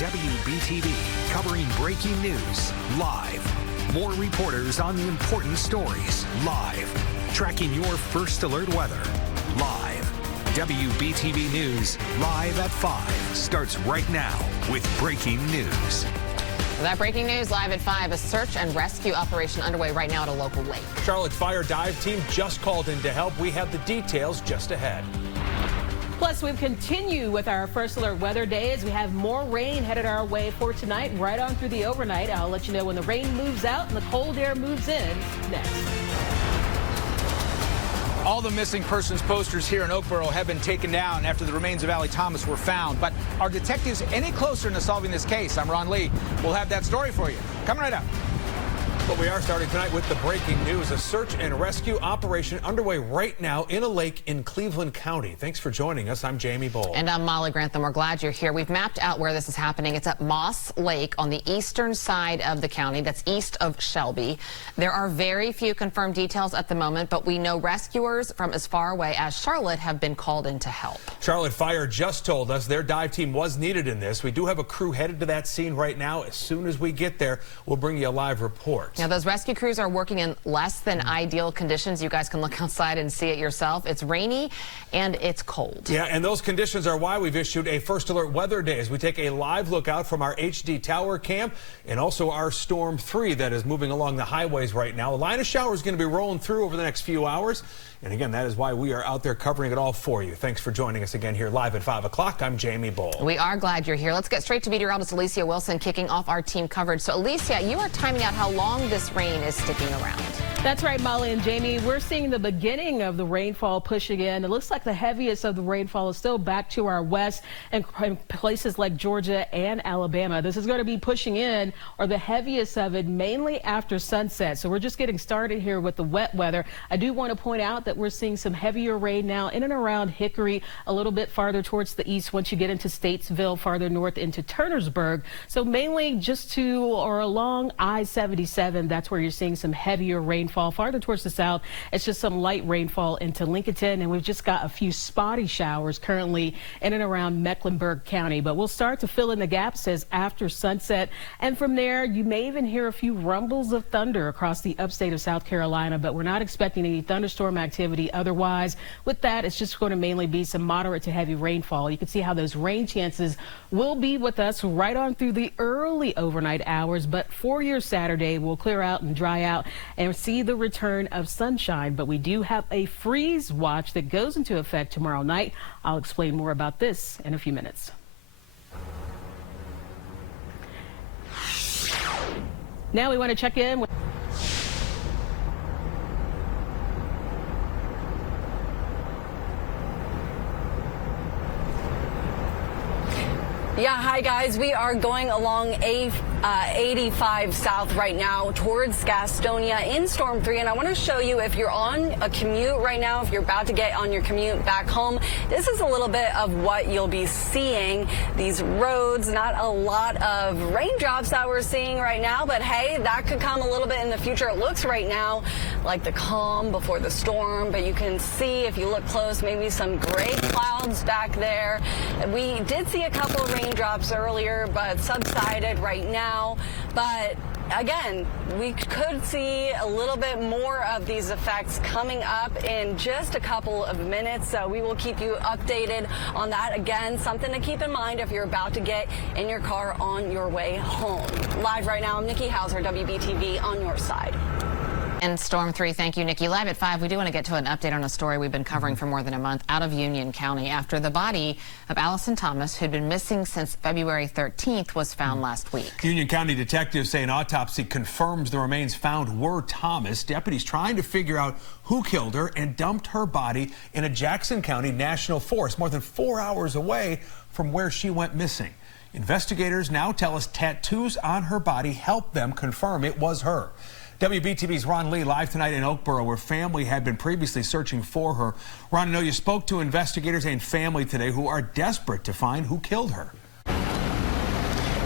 Wbtv, covering breaking news live. More reporters on the important stories live. Tracking your first alert weather live. Wbtv News live at 5 starts right now with breaking news. That breaking news live at 5, a search and rescue operation underway right now at a local lake. Charlotte Fire Dive Team just called in to help. We have the details just ahead. Plus, we continue with our first alert weather day as we have more rain headed our way for tonight, right on through the overnight. I'll let you know when the rain moves out and the cold air moves in next. All the missing persons posters here in Oakboro have been taken down after the remains of Allie Thomas were found. But are detectives any closer to solving this case? I'm Ron Lee. We'll have that story for you. Coming right up. But we are starting tonight with the breaking news. A search and rescue operation underway right now in a lake in Cleveland County. Thanks for joining us. I'm Jamie Bowl. And I'm Molly Grantham. We're glad you're here. We've mapped out where this is happening. It's at Moss Lake on the eastern side of the county. That's east of Shelby. There are very few confirmed details at the moment, but we know rescuers from as far away as Charlotte have been called in to help. Charlotte Fire just told us their dive team was needed in this. We do have a crew headed to that scene right now. As soon as we get there, we'll bring you a live report. Now, those rescue crews are working in less than ideal conditions. You guys can look outside and see it yourself. It's rainy and it's cold. Yeah, and those conditions are why we've issued a first alert weather day as we take a live look out from our HD tower cam and also our Storm 3 that is moving along the highways right now. A line of showers is going to be rolling through over the next few hours. And again, that is why we are out there covering it all for you. Thanks for joining us again here live at 5 o'clock. I'm Jamie Bowl. We are glad you're here. Let's get straight to meteorologist Alicia Wilson kicking off our team coverage. So, Alicia, you are timing out how long this rain is sticking around. That's right, Molly and Jamie. We're seeing the beginning of the rainfall pushing in. It looks like the heaviest of the rainfall is still back to our west and places like Georgia and Alabama. This is going to be pushing in, or the heaviest of it, mainly after sunset. So we're just getting started here with the wet weather. I do want to point out that we're seeing some heavier rain now in and around Hickory, a little bit farther towards the east once you get into Statesville, farther north into Turnersburg. So mainly just to or along I-77, that's where you're seeing some heavier rainfall. Farther towards the south, it's just some light rainfall into Lincolnton, and we've just got a few spotty showers currently in and around Mecklenburg County. But we'll start to fill in the gaps as after sunset, and from there you may even hear a few rumbles of thunder across the upstate of South Carolina, but we're not expecting any thunderstorm activity otherwise. With that, it's just going to mainly be some moderate to heavy rainfall. You can see how those rain chances will be with us right on through the early overnight hours, but for your Saturday, we'll clear out and dry out and see the return of sunshine. But we do have a freeze watch that goes into effect tomorrow night. I'll explain more about this in a few minutes. Now we want to check in with Yeah, hi guys. We are going along A85 South right now towards Gastonia in Storm 3, and I want to show you, if you're on a commute right now, if you're about to get on your commute back home, this is a little bit of what you'll be seeing. These roads, not a lot of raindrops that we're seeing right now, but hey, that could come a little bit in the future. It looks right now like the calm before the storm, but you can see, if you look close, maybe some gray clouds back there. We did see a couple of raindrops earlier, but subsided right now. But again, we could see a little bit more of these effects coming up in just a couple of minutes. So we will keep you updated on that. Again, something to keep in mind if you're about to get in your car on your way home. Live right now, I'm Nikki Hauser, WBTV, on your side. And Storm 3, thank you, Nikki. Live at 5, we do want to get to an update on a story we've been covering for more than a month out of Union County after the body of Allison Thomas, who'd been missing since February 13th, was found last week. Union County detectives say an autopsy confirms the remains found were Thomas. Deputies trying to figure out who killed her and dumped her body in a Jackson County national forest more than 4 hours away from where she went missing. Investigators now tell us tattoos on her body helped them confirm it was her. WBTV's Ron Lee live tonight in Oakboro, where family had been previously searching for her. Ron, I know you spoke to investigators and family today who are desperate to find who killed her.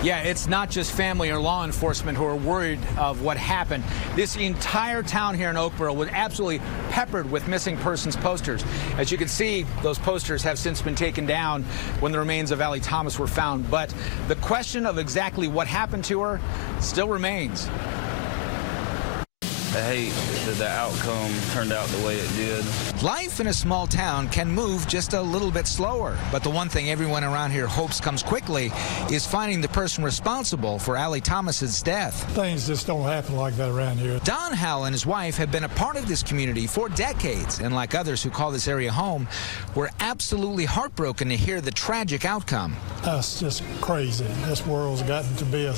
Yeah, it's not just family or law enforcement who are worried of what happened. This entire town here in Oakboro was absolutely peppered with missing persons posters. As you can see, those posters have since been taken down when the remains of Allie Thomas were found. But the question of exactly what happened to her still remains. I hate that the outcome turned out the way it did. Life in a small town can move just a little bit slower. But the one thing everyone around here hopes comes quickly is finding the person responsible for Allie Thomas's death. Things just don't happen like that around here. Don Howell and his wife have been a part of this community for decades, and like others who call this area home, were absolutely heartbroken to hear the tragic outcome. That's just crazy. This world's gotten to be a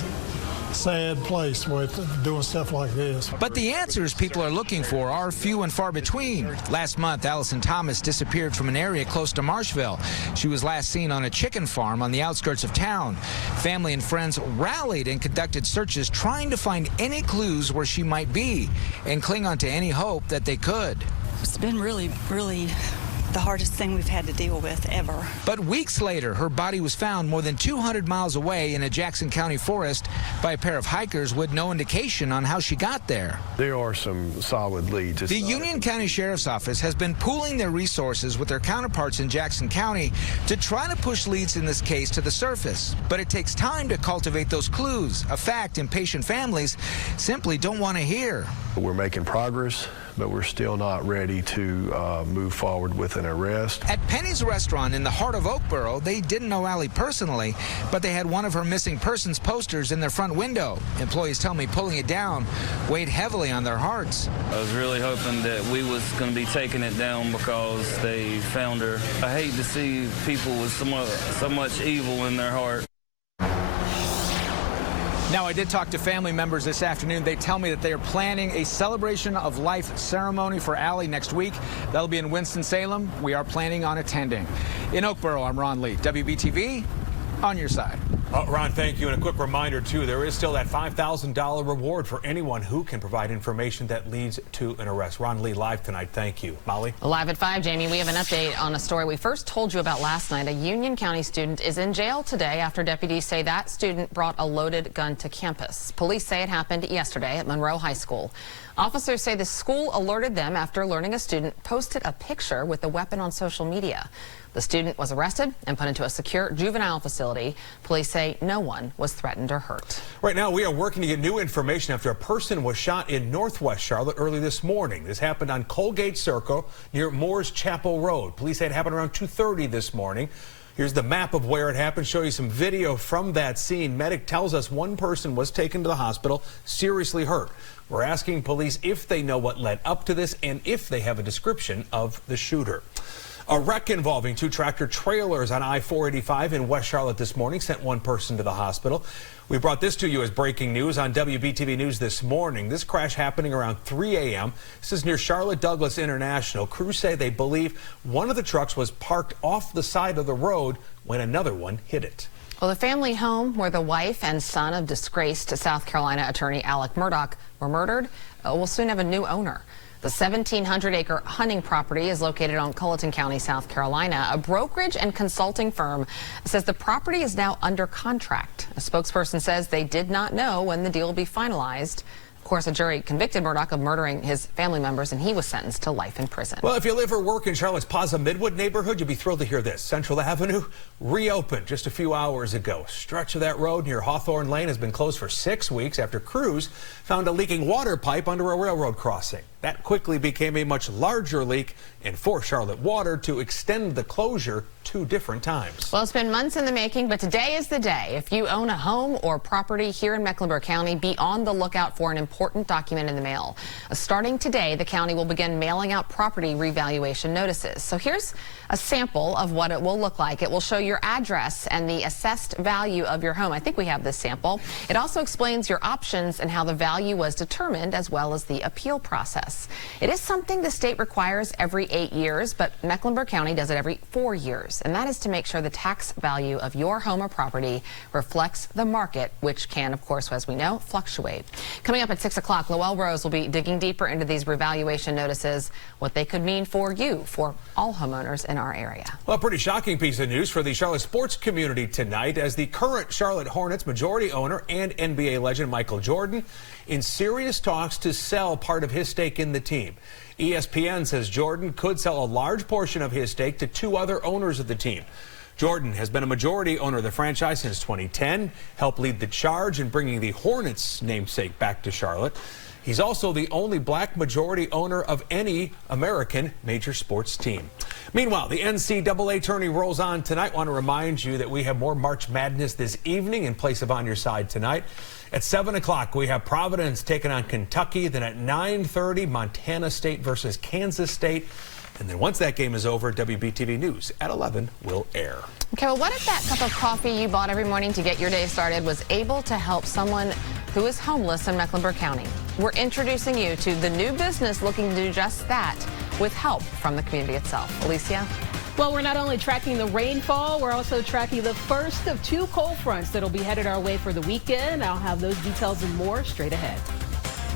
sad place with doing stuff like this. But the answers people are looking for are few and far between. Last month, Allison Thomas disappeared from an area close to Marshville. She was last seen on a chicken farm on the outskirts of town. Family and friends rallied and conducted searches trying to find any clues where she might be and cling on to any hope that they could. It's been really the hardest thing we've had to deal with ever. But weeks later, her body was found more than 200 miles away in a Jackson County forest by a pair of hikers with no indication on how she got there. There are some solid leads. The Union County Sheriff's Office has been pooling their resources with their counterparts in Jackson County to try to push leads in this case to the surface. But it takes time to cultivate those clues, a fact impatient families simply don't want to hear. We're making progress, but we're still not ready to move forward with an arrest. At Penny's Restaurant in the heart of Oakboro, they didn't know Allie personally, but they had one of her missing persons posters in their front window. Employees tell me pulling it down weighed heavily on their hearts. I was really hoping that we was going to be taking it down because they found her. I hate to see people with so much evil in their heart. Now, I did talk to family members this afternoon. They tell me that they are planning a celebration of life ceremony for Allie next week. That'll be in Winston-Salem. We are planning on attending. In Oakboro, I'm Ron Lee. Wbtv, on your side. Ron, thank you. And a quick reminder, too, there is still that $5,000 reward for anyone who can provide information that leads to an arrest. Ron Lee live tonight. Thank you. Molly? Live at 5, Jamie, we have an update on a story we first told you about last night. A Union County student is in jail today after deputies say that student brought a loaded gun to campus. Police say it happened yesterday at Monroe High School. Officers say the school alerted them after learning a student posted a picture with the weapon on social media. The student was arrested and put into a secure juvenile facility. Police say no one was threatened or hurt. Right now, we are working to get new information after a person was shot in northwest Charlotte early this morning. This happened on Colgate Circle near Moore's Chapel Road. Police say it happened around 2:30 this morning. Here's the map of where it happened. Show you some video from that scene. Medic tells us one person was taken to the hospital, seriously hurt. We're asking police if they know what led up to this and if they have a description of the shooter. A wreck involving two tractor trailers on I-485 in West Charlotte this morning sent one person to the hospital. We brought this to you as breaking news on WBTV News this morning. This crash happening around 3 a.m. This is near Charlotte Douglas International. Crews say they believe one of the trucks was parked off the side of the road when another one hit it. Well, the family home where the wife and son of disgraced South Carolina attorney Alec Murdaugh were murdered will soon have a new owner. The 1,700-acre hunting property is located on Colleton County, South Carolina. A brokerage and consulting firm says the property is now under contract. A spokesperson says they did not know when the deal will be finalized. Of course, a jury convicted Murdaugh of murdering his family members, and he was sentenced to life in prison. Well, if you live or work in Charlotte's Plaza Midwood neighborhood, you'll be thrilled to hear this. Central Avenue reopened just a few hours ago. A stretch of that road near Hawthorne Lane has been closed for 6 weeks after crews found a leaking water pipe under a railroad crossing. That quickly became a much larger leak and forced Charlotte Water to extend the closure 2 different times. Well, it's been months in the making, but today is the day. If you own a home or property here in Mecklenburg County, be on the lookout for an important document in the mail. Starting today, the county will begin mailing out property revaluation notices. So here's a sample of what it will look like. It will show your address and the assessed value of your home. I think we have this sample. It also explains your options and how the value was determined, as well as the appeal process. process. It is something the state requires every 8 years, but Mecklenburg County does it every 4 years, and that is to make sure the tax value of your home or property reflects the market, which can, of course, as we know, fluctuate. Coming up at 6 o'clock, Lowell Rose will be digging deeper into these revaluation notices, what they could mean for you, for all homeowners in our area. Well, a pretty shocking piece of news for the Charlotte sports community tonight, as the current Charlotte Hornets majority owner and NBA legend Michael Jordan in serious talks to sell part of his stake in the team. ESPN says Jordan could sell a large portion of his stake to 2 other owners of the team. Jordan has been a majority owner of the franchise since 2010, helped lead the charge in bringing the Hornets namesake back to Charlotte. He's also the only black majority owner of any American major sports team. Meanwhile, the NCAA tourney rolls on tonight. Want to remind you that we have more March Madness this evening in place of On Your Side tonight. At 7 o'clock, we have Providence taking on Kentucky. Then at 9:30, Montana State versus Kansas State. And then once that game is over, WBTV News at 11 will air. Okay, well, what if that cup of coffee you bought every morning to get your day started was able to help someone who is homeless in Mecklenburg County? We're introducing you to the new business looking to do just that with help from the community itself. Alicia? Well, we're not only tracking the rainfall, we're also tracking the first of 2 cold fronts that'll be headed our way for the weekend. I'll have those details and more straight ahead.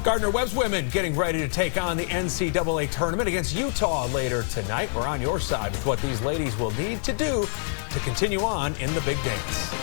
Gardner-Webb's women getting ready to take on the NCAA tournament against Utah later tonight. We're on your side with what these ladies will need to do to continue on in the big dance.